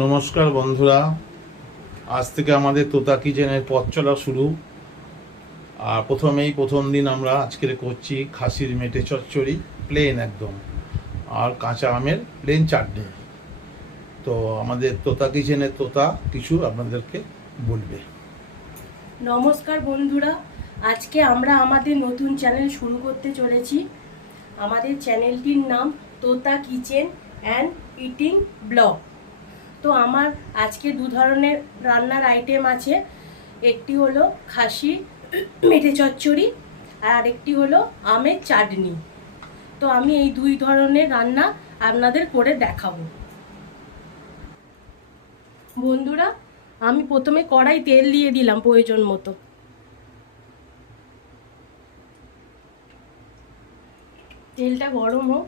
নমস্কার বন্ধুরা, আজ থেকে আমাদের তোতা কিচেনের পথ চলা শুরু। আর প্রথম দিন আমরা আজকে করছি খাসির মেটে চচ্চড়ি, প্লেন একদম, আর কাঁচা আমের প্লেন চাটনি। তো আমাদের তোতা কিচেনের তোতা কিছু আপনাদেরকে বলবে। নমস্কার বন্ধুরা, আজকে আমরা আমাদের নতুন চ্যানেল শুরু করতে চলেছি। আমাদের চ্যানেলটির নাম তোতা কিচেন অ্যান্ড ইটিং ব্লগ। তো আমার আজকে দু ধরনের রান্নার আইটেম আছে। একটি হলো খাসি মেটে চচ্চড়ি আর একটি হলো আমের চাটনি। তো আমি এই দুই ধরনের রান্না আপনাদের করে দেখাবো। বন্ধুরা, আমি প্রথমে কড়াই তেল দিয়ে দিলাম প্রয়োজন মতো। তেলটা গরম হোক।